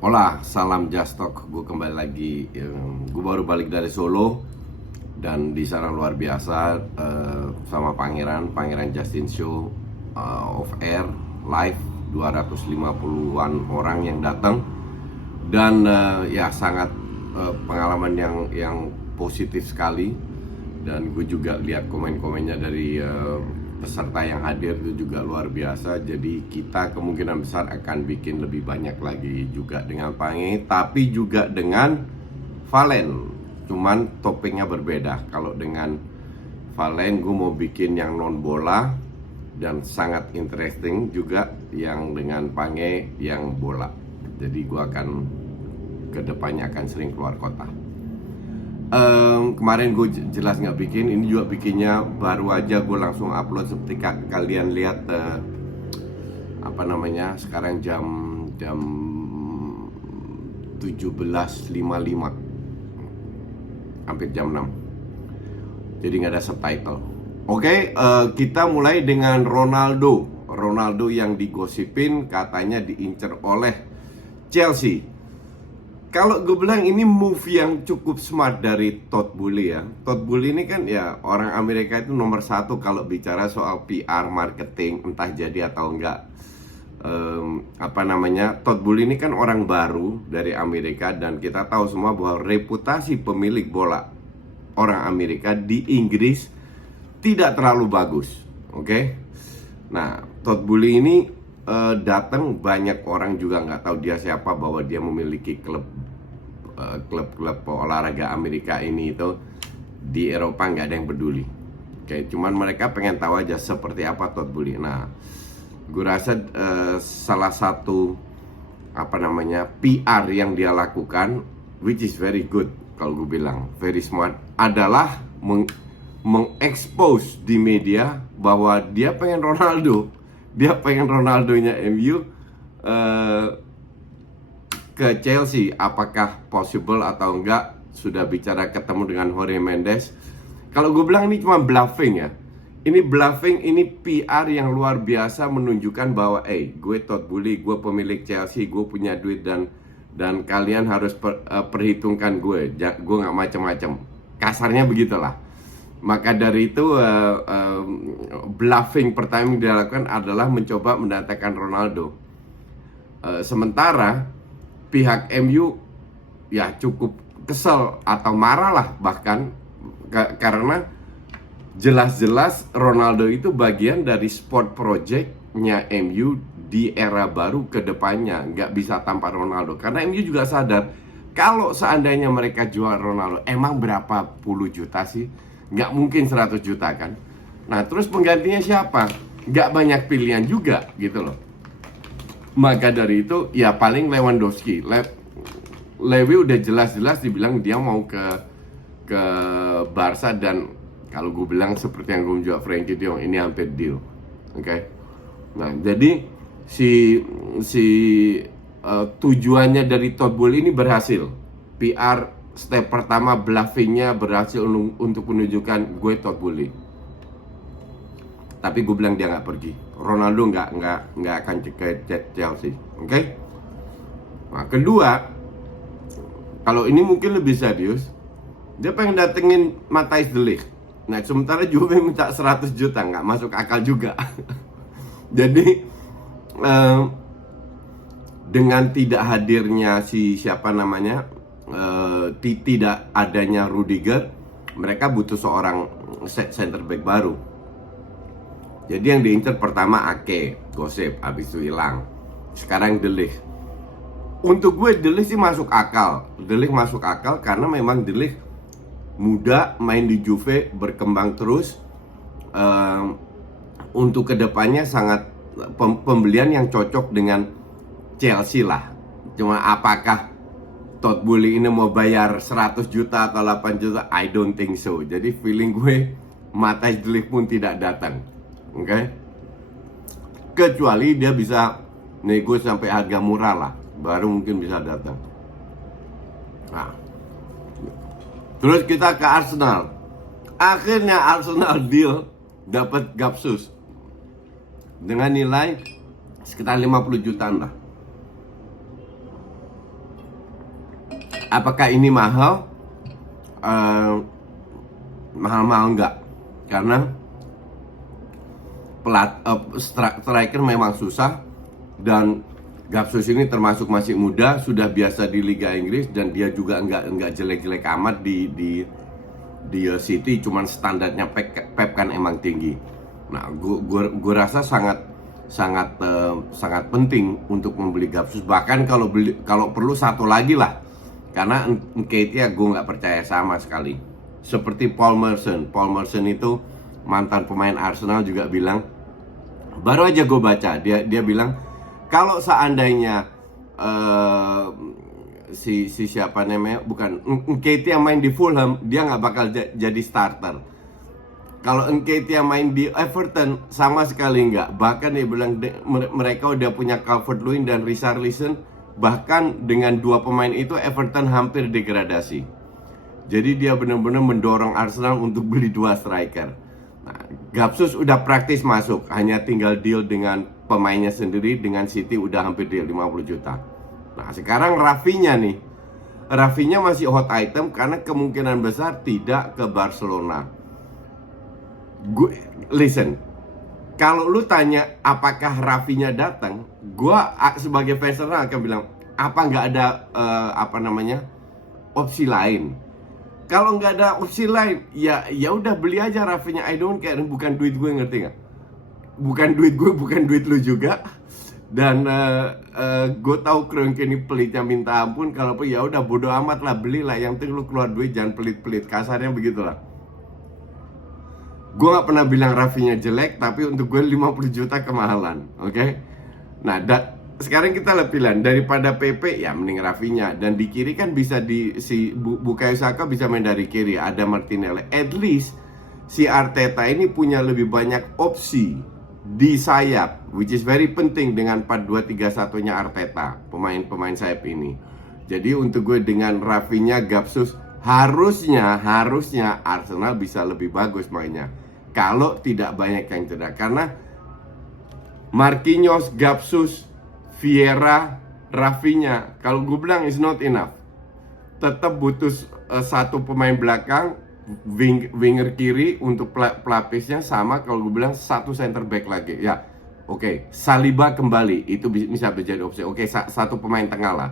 Hola, salam Just Talk. Gue kembali lagi. Gue baru balik dari Solo dan di sana luar biasa sama Pangeran Justin Show off air live 250-an orang yang datang dan ya sangat pengalaman yang positif sekali. Dan gue juga lihat komen-komennya dari peserta yang hadir itu juga luar biasa. Jadi kita kemungkinan besar akan bikin lebih banyak lagi juga dengan Pange, tapi juga dengan Valen. Cuman topiknya berbeda. Kalau dengan Valen gue mau bikin yang non bola dan sangat interesting juga yang dengan Pange yang bola. Jadi gue akan kedepannya akan sering keluar kota. Kemarin gue jelas nggak bikin, ini juga bikinnya baru aja gue langsung upload seperti kalian lihat sekarang jam 17.55 hampir jam 6, jadi nggak ada subtitle. Oke, kita mulai dengan Ronaldo yang digosipin katanya diincar oleh Chelsea. Kalau gue bilang ini move yang cukup smart dari Todd Boehly ya. Todd Boehly ini kan ya orang Amerika itu nomor satu kalau bicara soal PR, marketing, entah jadi atau enggak. Todd Boehly ini kan orang baru dari Amerika dan kita tahu semua bahwa reputasi pemilik bola orang Amerika di Inggris tidak terlalu bagus. Oke? Nah, Todd Boehly ini datang, banyak orang juga nggak tahu dia siapa, bahwa dia memiliki klub olahraga Amerika ini itu di Eropa nggak ada yang peduli. Oke, cuman mereka pengen tahu aja seperti apa Todd Boehly. Nah, gue rasa salah satu PR yang dia lakukan, which is very good, kalau gue bilang very smart, adalah mengekspos di media bahwa dia pengen Ronaldonya MU ke Chelsea. Apakah possible atau enggak? Sudah bicara ketemu dengan Jorge Mendes. Kalau gue bilang ini cuma bluffing ya. Ini bluffing, ini PR yang luar biasa menunjukkan bahwa gue Todd Boehly, gue pemilik Chelsea, gue punya duit dan kalian harus perhitungkan gue nggak macam-macam. Kasarnya begitulah. Maka dari itu bluffing pertama yang dilakukan adalah mencoba mendatangkan Ronaldo. Sementara pihak MU ya cukup kesel atau marah lah bahkan karena jelas-jelas Ronaldo itu bagian dari sport project-nya MU di era baru ke depannya. Nggak bisa tanpa Ronaldo. Karena MU juga sadar kalau seandainya mereka jual Ronaldo, emang berapa puluh juta sih? Nggak mungkin 100 juta kan. Nah, terus penggantinya siapa? Nggak banyak pilihan juga gitu loh. Maka dari itu ya paling Lewandowski. Lewi udah jelas-jelas dibilang dia mau ke Barca, dan kalau gue bilang seperti yang gue menjual Frenkie de Jong, ini hampir deal. Oke. Nah, jadi tujuannya dari Todd Boehly ini berhasil. PR step pertama, bluffingnya berhasil untuk menunjukkan gue Todd Boehly. Tapi gue bilang dia nggak pergi. Ronaldo nggak akan ke Chelsea. Oke? Nah, kedua, kalau ini mungkin lebih serius, dia pengen datengin Matthijs de Ligt. Nah, sementara Juve minta 100 juta, nggak masuk akal juga. Jadi dengan tidak hadirnya tidak adanya Rudiger, mereka butuh seorang center back baru. Jadi yang diincar pertama Ake, gosip, habis itu hilang. Sekarang De Ligt. Untuk gue De Ligt sih masuk akal. De Ligt masuk akal karena memang De Ligt muda, main di Juve, berkembang terus. Untuk kedepannya sangat pembelian yang cocok dengan Chelsea lah. Cuma apakah Todd Boehly ini mau bayar 100 juta atau 8 juta? I don't think so. Jadi feeling gue Matthijs de Ligt pun tidak datang. Oke? Kecuali dia bisa nego sampai harga murah lah, baru mungkin bisa datang. Nah, terus kita ke Arsenal. Akhirnya Arsenal deal dapat Gapsus dengan nilai sekitar 50 jutaan lah. Apakah ini mahal? Mahal-mahal enggak, karena striker memang susah, dan Gapsus ini termasuk masih muda, sudah biasa di Liga Inggris, dan dia juga enggak jelek-jelek amat di City, cuman standarnya Pep kan emang tinggi. Nah, gue rasa sangat penting untuk membeli Gapsus, bahkan kalau perlu satu lagi lah, karena Nketiah gue nggak percaya sama sekali. Seperti Paul Merson itu mantan pemain Arsenal juga bilang, baru aja gue baca, dia bilang kalau seandainya si siapa namanya, bukan Nketiah main di Fulham, dia nggak bakal jadi starter. Kalau Nketiah main di Everton, sama sekali nggak. Bahkan dia bilang mereka udah punya Calvert-Lewin dan Richarlison, bahkan dengan dua pemain itu Everton hampir degradasi. Jadi dia benar-benar mendorong Arsenal untuk beli dua striker. Nah, Gapsus udah praktis masuk, hanya tinggal deal dengan pemainnya sendiri. Dengan City udah hampir deal 50 juta. Nah, sekarang Rafinha nih. Rafinha masih hot item karena kemungkinan besar tidak ke Barcelona. Listen, kalau lu tanya apakah Rafinha datang, gua sebagai fans Arsenal akan bilang, apa nggak ada opsi lain? Kalau nggak ada opsi lain, ya udah beli aja Rafinha. I don't care, bukan duit gue, ngerti nggak? Bukan duit gue, bukan duit lu juga. Dan gue tahu Kroenke ini pelitnya minta ampun. Kalau ya udah bodo amat lah, belilah. Yang penting lu keluar duit, jangan pelit-pelit. Kasarnya begitulah. Gue gak pernah bilang Rafinha jelek, tapi untuk gue 50 juta kemahalan, oke? Nah, sekarang kita pilihan daripada PP, ya mending Rafinha. Dan di kiri kan bisa Bukayo Saka bisa main dari kiri, ada Martinelli. At least si Arteta ini punya lebih banyak opsi di sayap, which is very penting dengan 4-2-3-1-nya Arteta, pemain-pemain sayap ini. Jadi untuk gue dengan Rafinha, Gapsus, harusnya Arsenal bisa lebih bagus mainnya kalau tidak banyak yang cedera. Karena Marquinhos, Gapsus, Vieira, Rafinha, kalau gue bilang is not enough. Tetap butuh satu pemain belakang, winger kiri untuk pelapisnya, sama kalau gue bilang satu center back lagi. Ya, oke, Saliba kembali, itu bisa menjadi opsi. Oke, satu pemain tengah lah.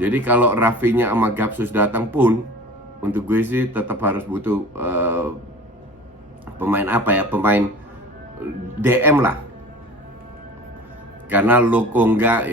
Jadi kalau Rafinha sama Gapsus datang pun, untuk gue sih tetap harus butuh pemain pemain DM lah. Karena Lokonga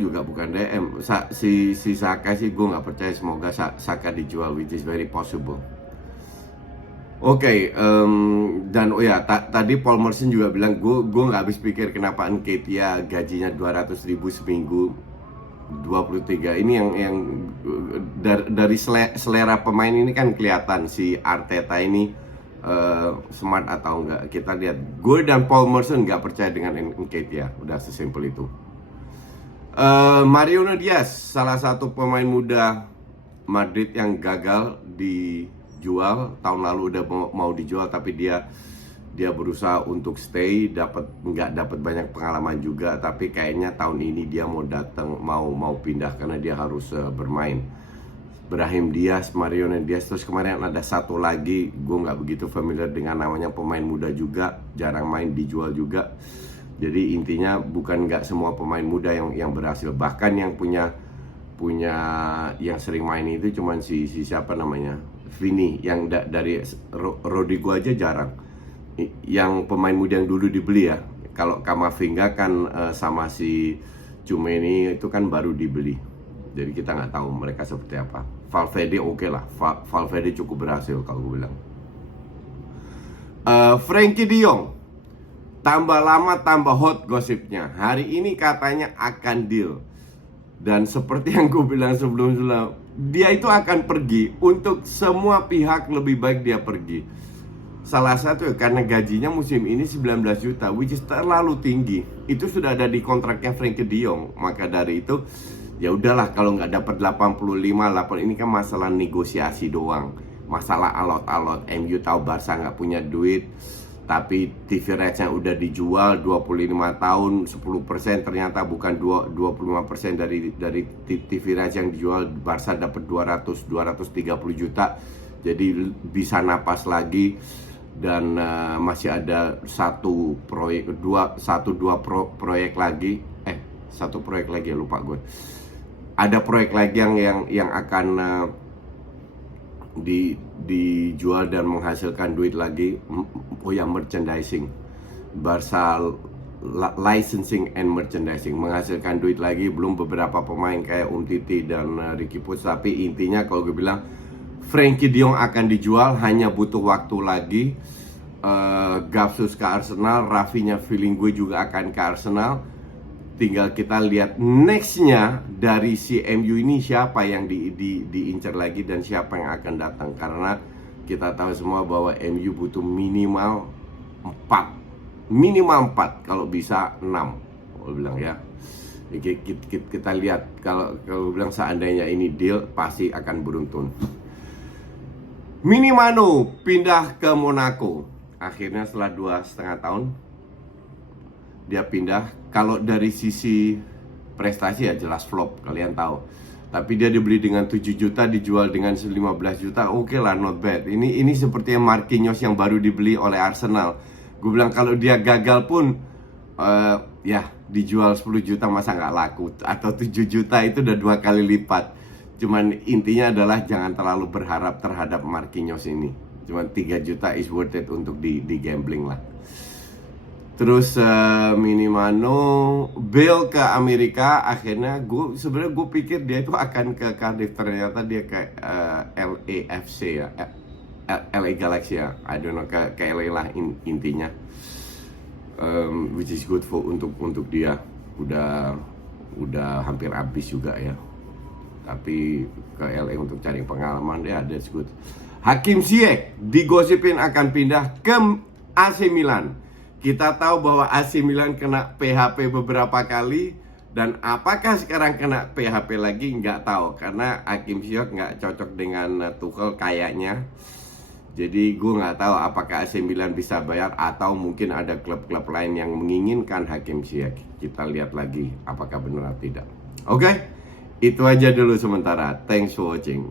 juga bukan DM. Si Saka sih gue nggak percaya. Semoga Saka dijual, which is very possible. Oke, dan tadi Paul Merson juga bilang, gue nggak habis pikir kenapa Nketiah gajinya 200.000 seminggu. 23 ini yang dari selera pemain ini kan kelihatan si Arteta ini smart atau enggak. Kita lihat, gue dan Paul Merson nggak percaya dengan Nketiah, udah sesimpel itu. Mariano Diaz, salah satu pemain muda Madrid yang gagal dijual. Tahun lalu udah mau dijual, tapi dia berusaha untuk stay, nggak dapat banyak pengalaman juga, tapi kayaknya tahun ini dia mau pindah karena dia harus bermain. Brahim Diaz, Mariano Diaz, terus kemarin ada satu lagi, gue nggak begitu familiar dengan namanya, pemain muda juga, jarang main, dijual juga. Jadi intinya bukan nggak semua pemain muda yang berhasil, bahkan yang punya yang sering main itu cuman si siapa namanya, Vini, yang dari Rodrigo aja jarang. Yang pemain muda yang dulu dibeli ya. Kalau Kamavinga kan sama si Tchouaméni itu kan baru dibeli. Jadi kita nggak tahu mereka seperti apa. Valverde oke lah. Valverde cukup berhasil kalau gue bilang. Frenkie de Jong, tambah lama tambah hot gosipnya. Hari ini katanya akan deal. Dan seperti yang gue bilang sebelum-sebelumnya, dia itu akan pergi. Untuk semua pihak lebih baik dia pergi. Salah satu karena gajinya musim ini 19 juta, which is terlalu tinggi. Itu sudah ada di kontraknya Frenkie de Jong. Maka dari itu, ya udahlah, kalau nggak dapat 85, ini kan masalah negosiasi doang. Masalah alot-alot. MU tahu Barca nggak punya duit. Tapi TV rights-nya udah dijual 25 tahun, 10% ternyata bukan 25% dari TV rights yang dijual. Barca dapat 230 juta. Jadi bisa napas lagi. Dan masih ada satu proyek lagi, lupa gue. Ada proyek lagi yang akan dijual dan menghasilkan duit lagi. Oh ya, merchandising. Barca licensing and merchandising menghasilkan duit lagi. Belum beberapa pemain kayak Umtiti dan Ricky Puig. Tapi intinya kalau gue bilang Frenkie de Jong akan dijual, hanya butuh waktu lagi. Gapsus ke Arsenal, Rafinha feeling gue juga akan ke Arsenal. Tinggal kita lihat nextnya dari si MU ini siapa yang diincar lagi dan siapa yang akan datang. Karena kita tahu semua bahwa MU butuh minimal 4, kalau bisa 6, gue bilang ya. Kita lihat, kalau bilang seandainya ini deal pasti akan beruntun. Minamino pindah ke Monaco. Akhirnya setelah 2,5 tahun dia pindah. Kalau dari sisi prestasi ya jelas flop, kalian tahu. Tapi dia dibeli dengan 7 juta, dijual dengan 15 juta. Oke lah, not bad. Ini sepertinya Marquinhos yang baru dibeli oleh Arsenal. Gue bilang kalau dia gagal pun ya dijual 10 juta masa nggak laku. Atau 7 juta itu udah 2 kali lipat. Cuman intinya adalah jangan terlalu berharap terhadap Marquinhos ini. Cuman 3 juta is worth it untuk di gambling lah. Terus Minamino Bale ke Amerika. Akhirnya sebenarnya gue pikir dia itu akan ke Cardiff. Ternyata dia ke LAFC ya, LA Galaxy ya, I don't know, ke LA lah intinya. Which is good untuk dia. Udah hampir habis juga ya. Tapi ke LA untuk cari pengalaman, ya that's good. Hakim Ziyech digosipin akan pindah ke AC Milan. Kita tahu bahwa AC Milan kena PHP beberapa kali. Dan apakah sekarang kena PHP lagi, nggak tahu. Karena Hakim Ziyech nggak cocok dengan Tuchel kayaknya. Jadi gue nggak tahu apakah AC Milan bisa bayar atau mungkin ada klub-klub lain yang menginginkan Hakim Ziyech. Kita lihat lagi apakah benar atau tidak. Oke? Itu aja dulu sementara. Thanks for watching.